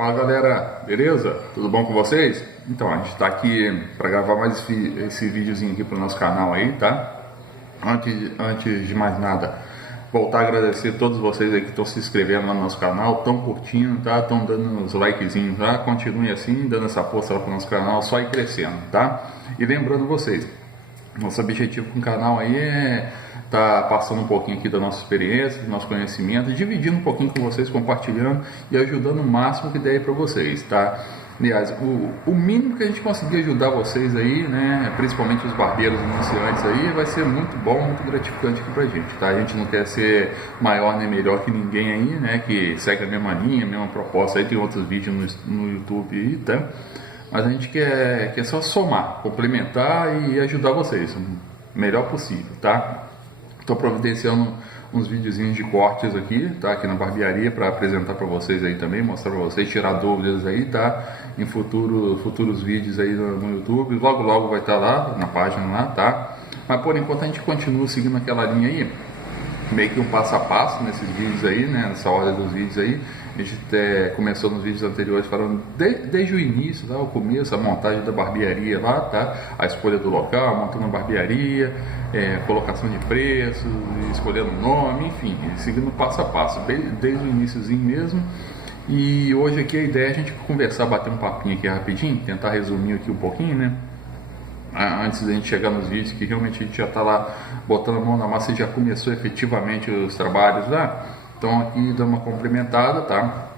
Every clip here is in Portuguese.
Fala galera, beleza? Tudo bom com vocês? Então, a gente está aqui para gravar mais esse videozinho aqui para o nosso canal aí, tá? Antes de mais nada, voltar a agradecer a todos vocês aí que estão se inscrevendo no nosso canal, estão curtindo, tá? Estão dando os likezinhos, tá? Continuem assim, dando essa força lá para o nosso canal, só ir crescendo, tá? E lembrando vocês, nosso objetivo com o canal aí é tá passando um pouquinho aqui da nossa experiência, do nosso conhecimento, dividindo um pouquinho com vocês, compartilhando e ajudando o máximo que der aí para vocês, tá? Aliás, o mínimo que a gente conseguir ajudar vocês aí, né, principalmente os barbeiros iniciantes aí, vai ser muito bom, muito gratificante aqui pra gente, tá? A gente não quer ser maior nem melhor que ninguém aí, né, que segue a mesma linha, a mesma proposta aí, tem outros vídeos no YouTube aí, tá? Mas a gente quer só somar, complementar e ajudar vocês o melhor possível, tá? Estou providenciando uns videozinhos de cortes aqui, tá? Aqui na barbearia para apresentar para vocês aí também, mostrar para vocês, tirar dúvidas aí, tá? Em futuros vídeos aí no YouTube, logo vai estar lá, na página lá, tá? Mas por enquanto a gente continua seguindo aquela linha aí, meio que um passo a passo nesses vídeos aí, né? Nessa ordem dos vídeos aí. A gente começou nos vídeos anteriores falando desde o início, tá? O começo, a montagem da barbearia lá, tá? A escolha do local, montando a barbearia, colocação de preços, escolhendo o nome, enfim, seguindo passo a passo, desde o iniciozinho mesmo. E hoje aqui a ideia é a gente conversar, bater um papinho aqui rapidinho, tentar resumir aqui um pouquinho, né? Antes da gente chegar nos vídeos, que realmente a gente já está lá botando a mão na massa e já começou efetivamente os trabalhos lá. Então aqui dando uma complementada, tá?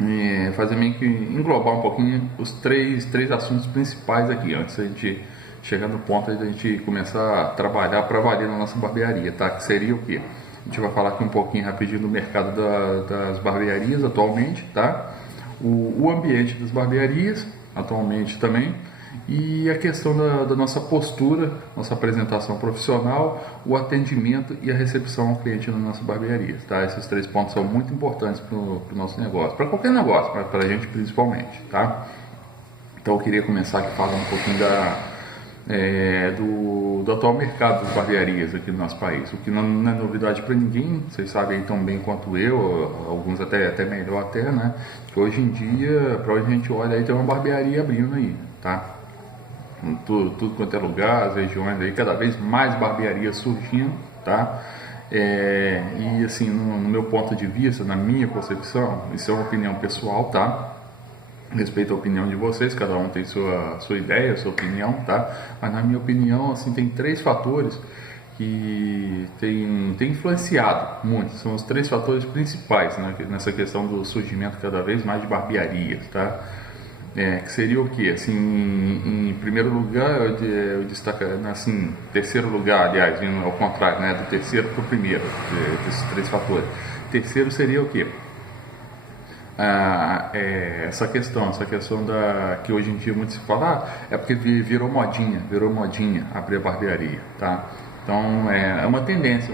E fazer meio que englobar um pouquinho os três assuntos principais aqui, antes da gente chegar no ponto da gente começar a trabalhar para valer na nossa barbearia, tá? Que seria o quê? A gente vai falar aqui um pouquinho rapidinho do mercado das barbearias atualmente, tá? O ambiente das barbearias atualmente também, e a questão da nossa postura, nossa apresentação profissional, o atendimento e a recepção ao cliente na nossa barbearia, tá? Esses três pontos são muito importantes para o nosso negócio, para qualquer negócio, para a gente principalmente, tá? Então eu queria começar aqui falando um pouquinho do atual mercado das barbearias aqui no nosso país, o que não é novidade para ninguém, vocês sabem tão bem quanto eu, alguns até melhor até, né? Que hoje em dia, para onde a gente olha aí, tem uma barbearia abrindo aí, tá? Tudo quanto é lugar, as regiões aí, cada vez mais barbearias surgindo, tá? E assim, no meu ponto de vista, na minha concepção, isso é uma opinião pessoal, tá? Respeito a opinião de vocês, cada um tem sua ideia, sua opinião, tá? Mas na minha opinião, assim, tem três fatores que tem influenciado muito, são os três fatores principais, né, nessa questão do surgimento cada vez mais de barbearias, tá? Que seria o que? Assim, em primeiro lugar, eu destaco, assim, terceiro lugar, aliás, vindo ao contrário, né, do terceiro para o primeiro, desses três fatores. Terceiro seria o que? Essa questão que hoje em dia muito se fala, é porque virou modinha abrir a barbearia, tá? Então é uma tendência,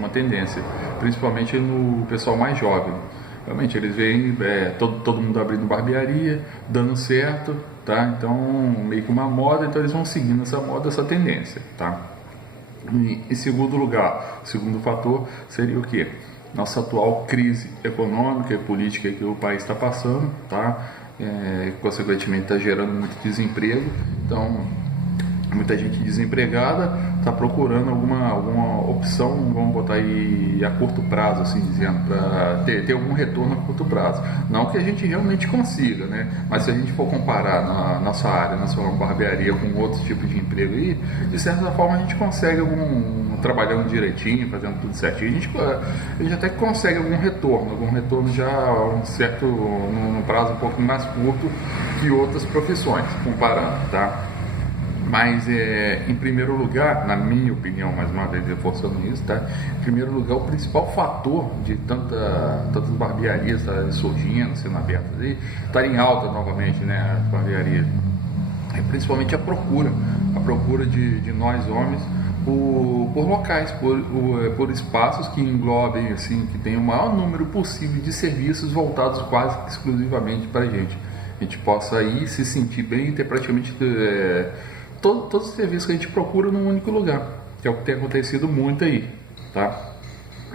principalmente no pessoal mais jovem. Realmente eles veem todo mundo abrindo barbearia, dando certo, tá? Então meio que uma moda, então eles vão seguindo essa moda, essa tendência, tá? E, em segundo lugar, o segundo fator seria o que? Nossa atual crise econômica e política que o país está passando, tá? Consequentemente está gerando muito desemprego, então muita gente desempregada está procurando alguma opção, vamos botar aí a curto prazo, assim dizendo, para ter algum retorno a curto prazo. Não que a gente realmente consiga, né? Mas se a gente for comparar na nossa área, na sua barbearia, com outros tipos de emprego aí, de certa forma a gente consegue trabalhando direitinho, fazendo tudo certinho, a gente até consegue algum retorno já num prazo um pouquinho mais curto que outras profissões, comparando, tá? Mas, em primeiro lugar, na minha opinião, mais uma vez reforçando isso, tá? Em primeiro lugar, o principal fator de tantas barbearias surgindo, sendo abertas aí, estarem em alta novamente, né, as barbearias, é principalmente a procura de nós homens por locais, por espaços que englobem, assim, que tenham o maior número possível de serviços voltados quase exclusivamente para a gente possa ir se sentir bem e ter praticamente todos os serviços que a gente procura num único lugar, que é o que tem acontecido muito aí, tá?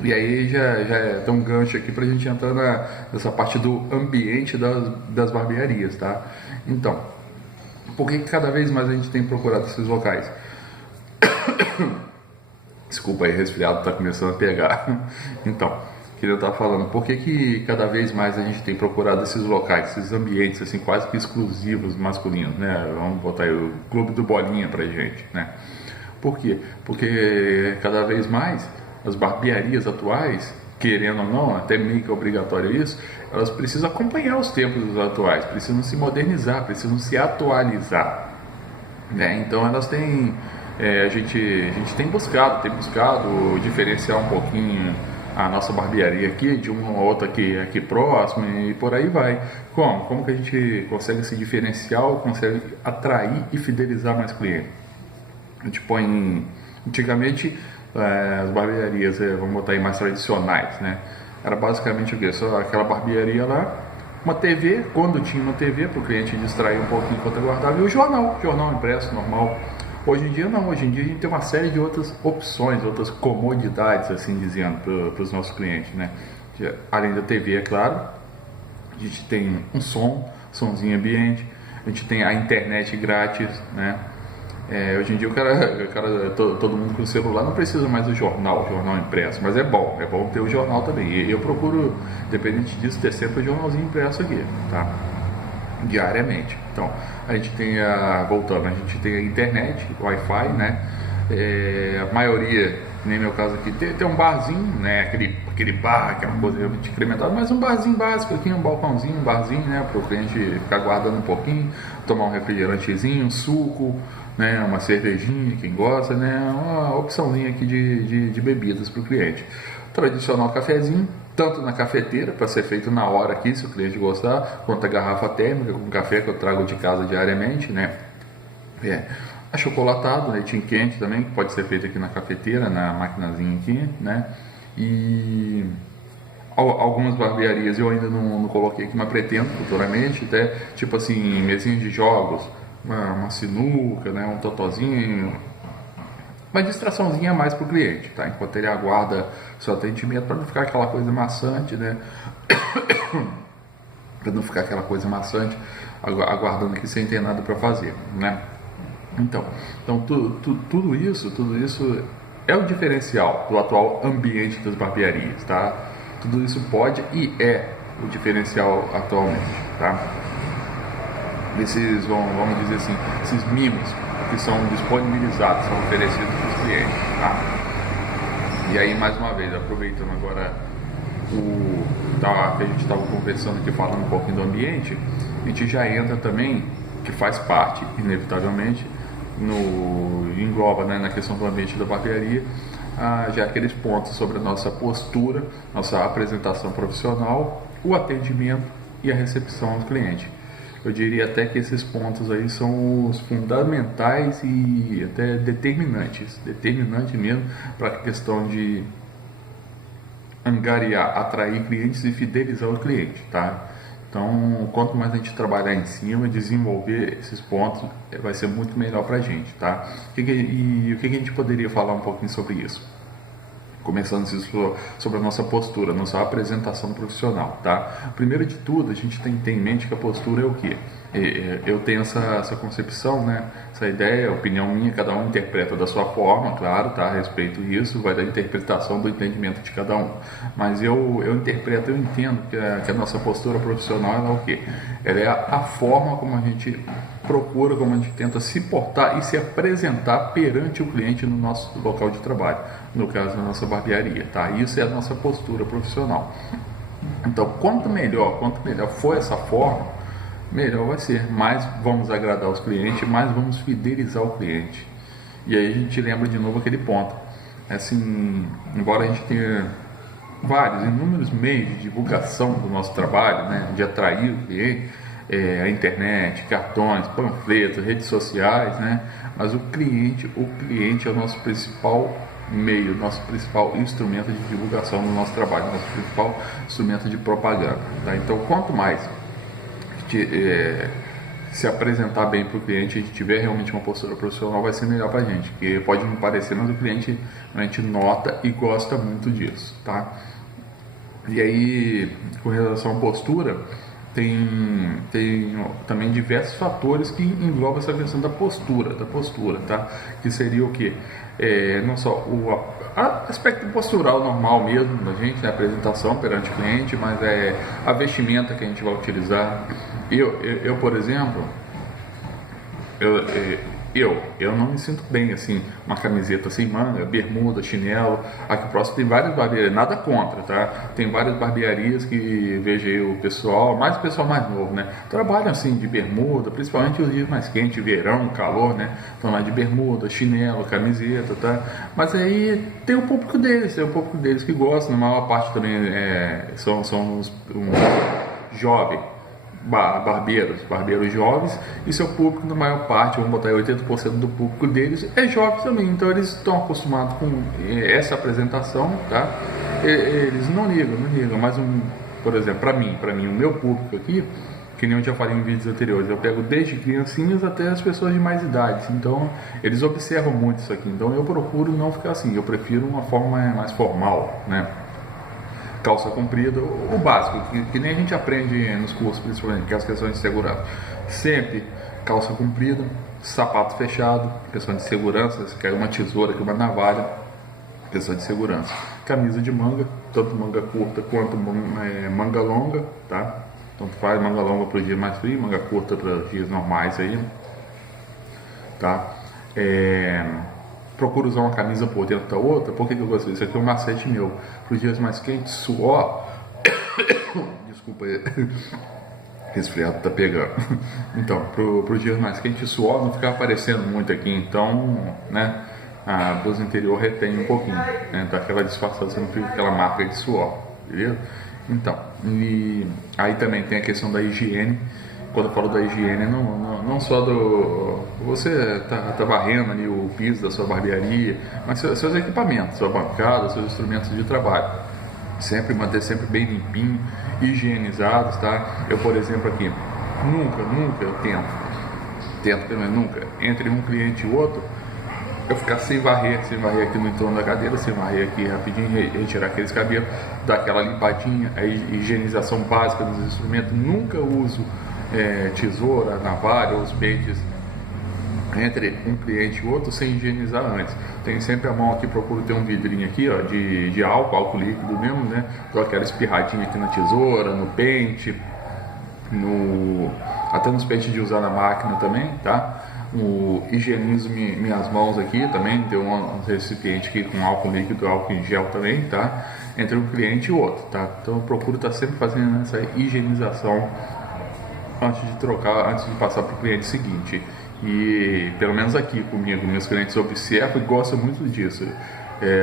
E aí já tem um gancho aqui para a gente entrar nessa parte do ambiente das barbearias, tá? Então, por que cada vez mais a gente tem procurado esses locais? Desculpa aí, resfriado tá começando a pegar. Então, queria estar falando, por que cada vez mais a gente tem procurado esses locais, esses ambientes assim quase que exclusivos masculinos, né? Vamos botar aí o Clube do Bolinha pra gente, né? Por quê? Porque cada vez mais as barbearias atuais, querendo ou não, até meio que obrigatório isso, elas precisam acompanhar os tempos atuais, precisam se modernizar, precisam se atualizar, né? Então elas têm, a gente tem buscado diferenciar um pouquinho a nossa barbearia aqui de uma ou outra aqui próxima e por aí vai. Como que a gente consegue se diferenciar ou consegue atrair e fidelizar mais clientes? A gente põe, antigamente, as barbearias, vamos botar aí mais tradicionais, né? Era basicamente o quê? Só aquela barbearia lá, uma TV, quando tinha uma TV, para o cliente distrair um pouquinho enquanto aguardava, e o jornal impresso, normal. Hoje em dia não, hoje em dia a gente tem uma série de outras opções, outras comodidades, assim dizendo, para os nossos clientes, né? Além da TV, é claro, a gente tem um somzinho ambiente, a gente tem a internet grátis, né? Hoje em dia todo mundo com celular não precisa mais do jornal impresso, mas é bom ter o jornal também. E eu procuro, independente disso, ter sempre o jornalzinho impresso aqui, tá? Diariamente. Então, a gente tem voltando, a gente tem a internet, Wi-Fi, né? A maioria, nem meu caso aqui, tem um barzinho, né? Aquele bar, que é uma coisa realmente incrementada, mas um barzinho básico aqui, um balcãozinho, um barzinho, né? Para o cliente ficar guardando um pouquinho, tomar um refrigerantezinho, um suco, né? Uma cervejinha, quem gosta, né? Uma opçãozinha aqui de bebidas para o cliente. Tradicional cafezinho, tanto na cafeteira, para ser feito na hora aqui, se o cliente gostar, quanto a garrafa térmica com café que eu trago de casa diariamente, né? Achocolatado, leitinho quente também, que pode ser feito aqui na cafeteira, na maquinazinha aqui, né? E algumas barbearias eu ainda não coloquei aqui, mas pretendo futuramente, até tipo assim, mesinhas de jogos, uma sinuca, né? Um totozinho, uma distraçãozinha a mais para o cliente, tá? Enquanto ele aguarda seu atendimento, para não ficar aquela coisa maçante, né? Para não ficar aquela coisa maçante, aguardando aqui sem ter nada para fazer, né? Então tudo isso é o diferencial do atual ambiente das barbearias, tá? Tudo isso pode e é o diferencial atualmente, tá? Esses, vamos dizer assim, esses mimos que são disponibilizados, são oferecidos para os clientes, tá? E aí, mais uma vez, aproveitando agora que a gente estava conversando aqui, falando um pouquinho do ambiente, a gente já entra também, que faz parte, inevitavelmente, engloba, né, na questão do ambiente da barbearia, já aqueles pontos sobre a nossa postura, nossa apresentação profissional, o atendimento e a recepção ao cliente. Eu diria até que esses pontos aí são os fundamentais e até determinante mesmo para a questão de angariar, atrair clientes e fidelizar o cliente, tá? Então, quanto mais a gente trabalhar em cima, desenvolver esses pontos, vai ser muito melhor para a gente, tá? E o que a gente poderia falar um pouquinho sobre isso? Começando sobre a nossa postura, nossa apresentação profissional, tá? Primeiro de tudo, a gente tem que ter em mente que a postura é o quê? Eu tenho essa concepção, né? Essa ideia, opinião minha, cada um interpreta da sua forma, claro, tá? Respeito isso, vai da interpretação do entendimento de cada um. Mas eu entendo que a nossa postura profissional é o quê? Ela é a forma como a gente procura, como a gente tenta se portar e se apresentar perante o cliente no nosso local de trabalho, no caso da nossa barbearia, tá? Isso é a nossa postura profissional. Então, quanto melhor for essa forma, melhor vai ser. Mais vamos agradar os clientes, mais vamos fidelizar o cliente. E aí a gente lembra de novo aquele ponto. Assim, embora a gente tenha inúmeros meios de divulgação do nosso trabalho, né, de atrair o cliente, a internet, cartões, panfletos, redes sociais, né, mas o cliente é o nosso principal meio, nosso principal instrumento de divulgação do nosso trabalho, nosso principal instrumento de propaganda, tá? Então, quanto mais se apresentar bem para o cliente, a gente tiver realmente uma postura profissional, vai ser melhor para a gente, porque pode não parecer, mas o cliente a gente nota e gosta muito disso, tá? E aí, com relação à postura, tem também diversos fatores que englobam essa questão da postura, tá? Que seria o que? Não só o aspecto postural normal mesmo da gente, né? A apresentação perante o cliente, mas a vestimenta que a gente vai utilizar. Eu por exemplo, eu não me sinto bem assim, uma camiseta sem manga, bermuda, chinelo. Aqui próximo tem várias barbearias, nada contra, tá? Tem várias barbearias que vejo aí o pessoal, mais o pessoal mais novo, né? Trabalham assim de bermuda, principalmente os dias mais quentes, verão, calor, né? Estão lá de bermuda, chinelo, camiseta, tá? Mas aí tem o público deles que gostam, na maior parte também são uns jovens. Barbeiros jovens, e seu público, na maior parte, vamos botar aí 80% do público deles é jovem também, então eles estão acostumados com essa apresentação, tá? Eles não ligam, mas por exemplo, para mim, o meu público aqui, que nem eu já falei em vídeos anteriores, eu pego desde criancinhas até as pessoas de mais idade, então eles observam muito isso aqui, então eu procuro não ficar assim, eu prefiro uma forma mais formal, né? Calça comprida, o básico, que nem a gente aprende nos cursos, principalmente, que é as questões de segurança. Sempre calça comprida, sapato fechado, questão de segurança, se quer uma tesoura, que uma navalha, questão de segurança. Camisa de manga, tanto manga curta quanto manga longa, tá? Tanto faz manga longa para o dia mais frio, manga curta para os dias normais aí, tá? Procuro usar uma camisa por dentro da outra. Por que eu gosto disso? Isso aqui é um macete meu. Para os dias mais quentes, suor. Desculpa aí. Resfriado tá pegando. Então, para os dias mais quentes, suor não ficar aparecendo muito aqui. Então, né? A blusa interior retém um pouquinho. Né? Tá aquela disfarçada, você não fica aquela marca de suor. Beleza? Então, e aí também tem a questão da higiene. Quando eu falo da higiene, não só do... Você tá varrendo ali o piso da sua barbearia, mas seus equipamentos, sua bancada, seus instrumentos de trabalho. Manter sempre bem limpinho, higienizados, tá? Eu, por exemplo, aqui, nunca eu tento pelo menos nunca, entre um cliente e outro, eu ficar sem varrer aqui no entorno da cadeira, sem varrer aqui rapidinho, retirar aqueles cabelos, dar aquela limpadinha, a higienização básica dos instrumentos. Nunca uso tesoura, navalha ou os pentes entre um cliente e outro sem higienizar antes. Tenho sempre a mão aqui, procuro ter um vidrinho aqui, ó, de álcool líquido mesmo, né? Dou aquela espirradinha aqui na tesoura, no pente, até nos pentes de usar na máquina também, tá? Higienizo minhas mãos aqui também, tem um recipiente aqui com álcool líquido, álcool em gel também, tá? Entre um cliente e o outro, tá? Então eu procuro estar sempre fazendo essa higienização antes de passar para o cliente seguinte. E pelo menos aqui comigo, meus clientes observam e gostam muito disso.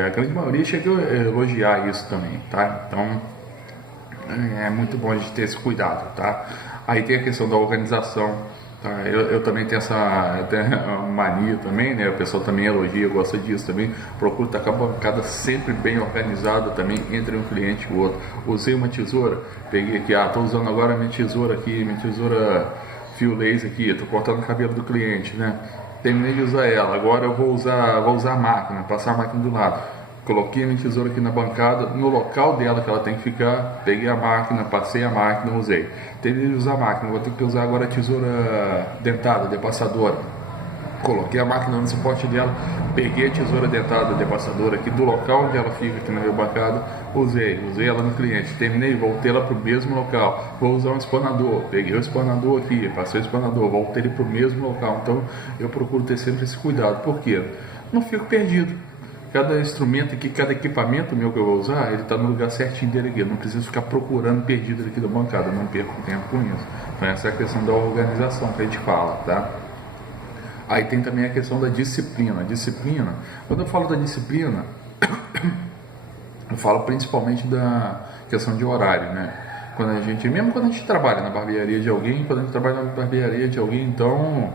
A grande maioria chega a elogiar isso também, tá? Então é muito bom a gente ter esse cuidado, tá? Aí tem a questão da organização, tá? Eu também tenho essa mania também, né? O pessoal também elogia, gosta disso também. Procuro estar com a bancada sempre bem organizada também entre um cliente e o outro. Usei uma tesoura, peguei aqui, estou usando agora minha tesoura fio laser aqui, estou cortando o cabelo do cliente, né? Terminei de usar ela, agora eu vou usar a máquina, passar a máquina do lado. Coloquei a minha tesoura aqui na bancada, no local dela que ela tem que ficar, peguei a máquina, passei a máquina, usei. Terminei de usar a máquina, vou ter que usar agora a tesoura dentada, depassadora. Coloquei a máquina no suporte dela, peguei a tesoura dentada, depassadora aqui do local onde ela fica, aqui na minha bancada, usei ela no cliente, terminei, voltei ela para o mesmo local, vou usar um espanador, peguei o espanador aqui, passei o espanador, voltei ele para o mesmo local. Então eu procuro ter sempre esse cuidado, porque não fico perdido. Cada instrumento aqui, cada equipamento meu que eu vou usar, ele está no lugar certinho dele aqui. Eu não preciso ficar procurando perdido aqui da bancada, não perco tempo com isso. Então essa é a questão da organização que a gente fala, tá? Aí tem também a questão da disciplina. Quando eu falo da disciplina, eu falo principalmente da questão de horário, né? Mesmo quando a gente trabalha na barbearia de alguém, então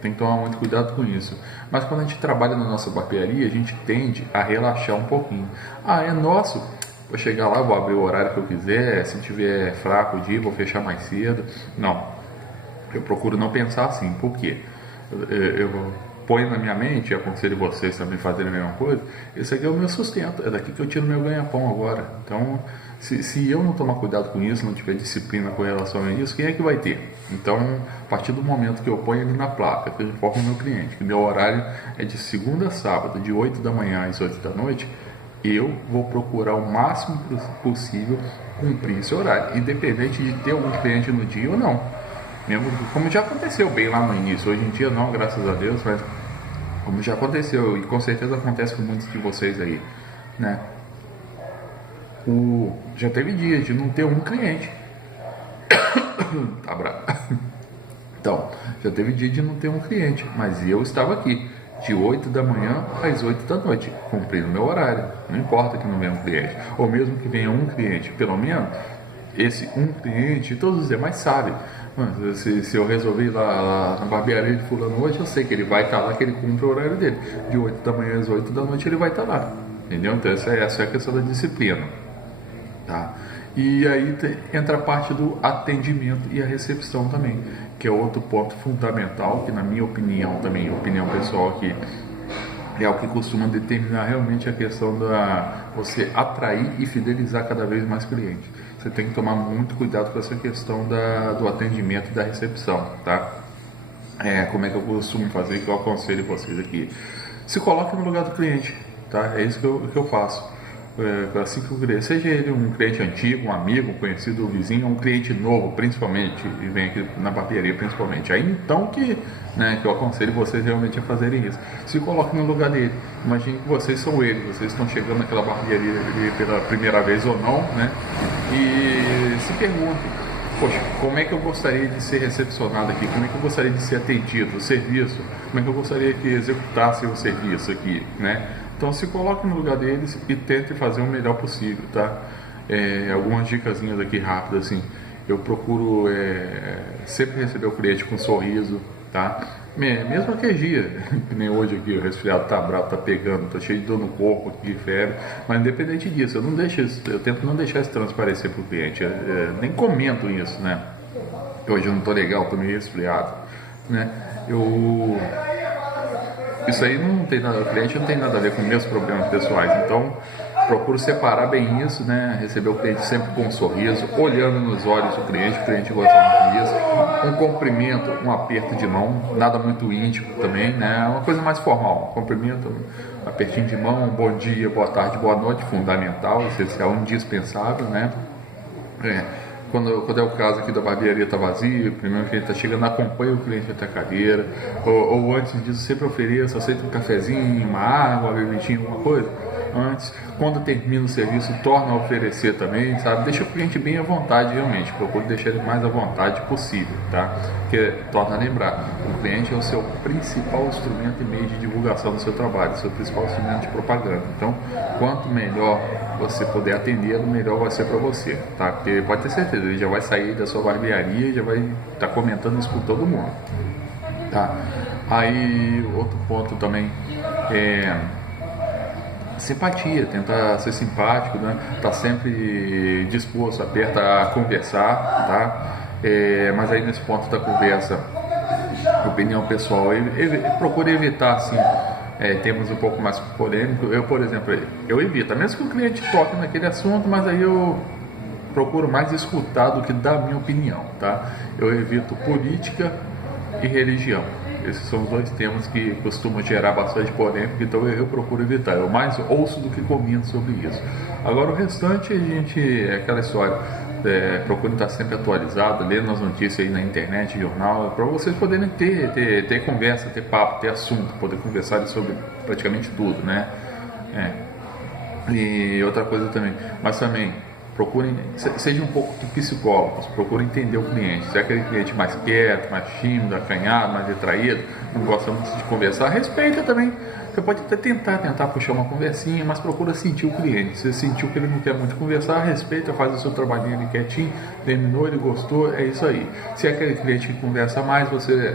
tem que tomar muito cuidado com isso. Mas quando a gente trabalha na nossa barbearia, a gente tende a relaxar um pouquinho. É nosso, vou chegar lá, vou abrir o horário que eu quiser, se tiver fraco o dia, vou fechar mais cedo. Não. Eu procuro não pensar assim, por quê? Eu ponho na minha mente, e aconselho vocês também fazerem a mesma coisa, esse aqui é o meu sustento, é daqui que eu tiro meu ganha-pão agora. Então, se eu não tomar cuidado com isso, não tiver disciplina com relação a isso, quem é que vai ter? Então, a partir do momento que eu ponho ali na placa, que eu informo o meu cliente, que meu horário é de segunda a sábado, de 8 da manhã às 8 da noite, eu vou procurar o máximo possível cumprir esse horário, independente de ter algum cliente no dia ou não. Mesmo como já aconteceu bem lá no início, hoje em dia não, graças a Deus, mas como já aconteceu e com certeza acontece com muitos de vocês aí, né? Já teve dias de não ter um cliente. Tá bravo. Então, já teve dia de não ter um cliente, mas eu estava aqui de 8 da manhã às 8 da noite, cumprindo meu horário. Não importa que não venha um cliente, ou mesmo que venha um cliente, pelo menos esse um cliente, todos os demais sabem. Se eu resolver ir lá na barbearia de fulano hoje, eu sei que ele vai estar lá, que ele cumpre o horário dele. De 8 da manhã às 8 da noite ele vai estar lá. Entendeu? Então essa é a questão da disciplina. Tá? E aí entra a parte do atendimento e a recepção também, que é outro ponto fundamental, que na minha opinião também, opinião pessoal, que é o que costuma determinar realmente a questão da você atrair e fidelizar cada vez mais clientes. Você tem que tomar muito cuidado com essa questão do atendimento e da recepção, tá? Como é que eu costumo fazer, que eu aconselho vocês aqui. Se coloque no lugar do cliente, tá? É isso que eu faço. Assim que o cliente, seja ele um cliente antigo, um amigo, um conhecido, um vizinho, um cliente novo, principalmente, e vem aqui na barbearia principalmente. Aí então que eu aconselho vocês realmente a fazerem isso. Se coloquem no lugar dele. Imagine que vocês são ele, vocês estão chegando naquela barbearia pela primeira vez ou não, né? E se perguntem, poxa, como é que eu gostaria de ser recepcionado aqui? Como é que eu gostaria de ser atendido? O serviço? Como é que eu gostaria que executasse o serviço aqui, né? Então se coloque no lugar deles e tente fazer o melhor possível, tá? Algumas dicasinhas aqui rápidas, assim. Eu procuro sempre receber o cliente com um sorriso, tá? Mesmo aquele dia, que nem hoje aqui, o resfriado tá bravo, tá pegando, tá cheio de dor no corpo, aqui, febre, mas independente disso, eu tento não deixar isso transparecer pro cliente, nem comento isso, né? Hoje eu não tô legal, tô meio resfriado, né? Isso aí não tem nada, o cliente não tem nada a ver com meus problemas pessoais, então procuro separar bem isso, né? Receber o cliente sempre com um sorriso, olhando nos olhos do cliente, o cliente gosta muito disso, um cumprimento, um aperto de mão, nada muito íntimo também, né? Uma coisa mais formal, um cumprimento, um apertinho de mão, um bom dia, boa tarde, boa noite, fundamental, essencial, indispensável, né? Quando é o caso aqui da barbearia está vazia, primeiro que ele está chegando, acompanha o cliente até a cadeira, ou antes disso sempre ofereça, aceita um cafezinho, uma água, uma bebidinha, alguma coisa. Antes, quando termina o serviço, torna a oferecer também, sabe? Deixa o cliente bem à vontade, realmente. Procure deixar ele mais à vontade possível, tá? Porque, torna a lembrar, o cliente é o seu principal instrumento e meio de divulgação do seu trabalho, seu principal instrumento de propaganda. Então, quanto melhor você puder atender, melhor vai ser para você, tá? Porque pode ter certeza, ele já vai sair da sua barbearia e já vai estar comentando isso com todo mundo, tá? Aí, outro ponto também é simpatia, tentar ser simpático, né? Tá sempre disposto, aberto a conversar, tá? Mas aí nesse ponto da conversa, opinião pessoal, procure evitar assim temas um pouco mais polêmicos. Eu, por exemplo, eu evito, mesmo que o cliente toque naquele assunto, mas aí eu procuro mais escutar do que dar minha opinião, tá? Eu evito política e religião. Esses são os dois temas que costumam gerar bastante polêmica, então eu procuro evitar. Eu mais ouço do que comento sobre isso. Agora o restante, a gente, é aquela história, procure estar sempre atualizado, lendo as notícias aí na internet, jornal, para vocês poderem ter conversa, ter papo, ter assunto, poder conversar sobre praticamente tudo, né? E outra coisa também, mas também procurem, sejam um pouco psicólogos, procurem entender o cliente. Se é aquele cliente mais quieto, mais tímido, acanhado, mais retraído, não gosta muito de conversar, respeita também. Você pode até tentar puxar uma conversinha, mas procura sentir o cliente. Se você sentiu que ele não quer muito conversar, respeita, faz o seu trabalhinho ali quietinho, terminou, ele gostou, é isso aí. Se é aquele cliente que conversa mais, você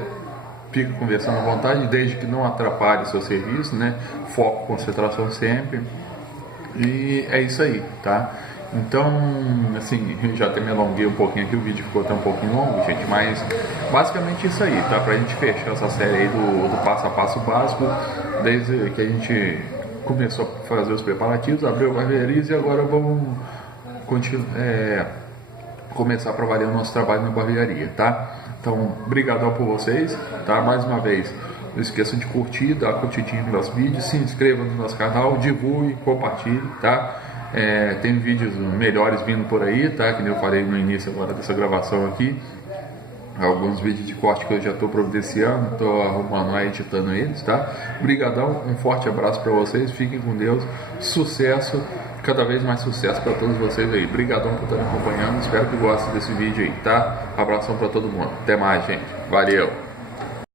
fica conversando à vontade, desde que não atrapalhe o seu serviço, né? Foco, concentração sempre. E é isso aí, tá? Então, assim, eu já até me alonguei um pouquinho aqui, o vídeo ficou até um pouquinho longo, gente, mas basicamente isso aí, tá? Pra gente fechar essa série aí do passo a passo básico, desde que a gente começou a fazer os preparativos, abriu a barbearias e agora vamos começar a trabalhar o nosso trabalho na barbearia, tá? Então, obrigadão por vocês, tá? Mais uma vez, não esqueçam de curtir, dar uma curtidinha nos nossos vídeos, se inscreva no nosso canal, divulgue, compartilhe, tá? Tem vídeos melhores vindo por aí, tá? Que nem eu falei no início agora dessa gravação aqui. Alguns vídeos de corte que eu já estou providenciando, estou arrumando, editando eles, tá? Obrigadão, um forte abraço para vocês, fiquem com Deus, sucesso, cada vez mais sucesso para todos vocês aí. Obrigadão por estarem acompanhando, espero que gostem desse vídeo aí, tá? Abração para todo mundo, até mais, gente, valeu!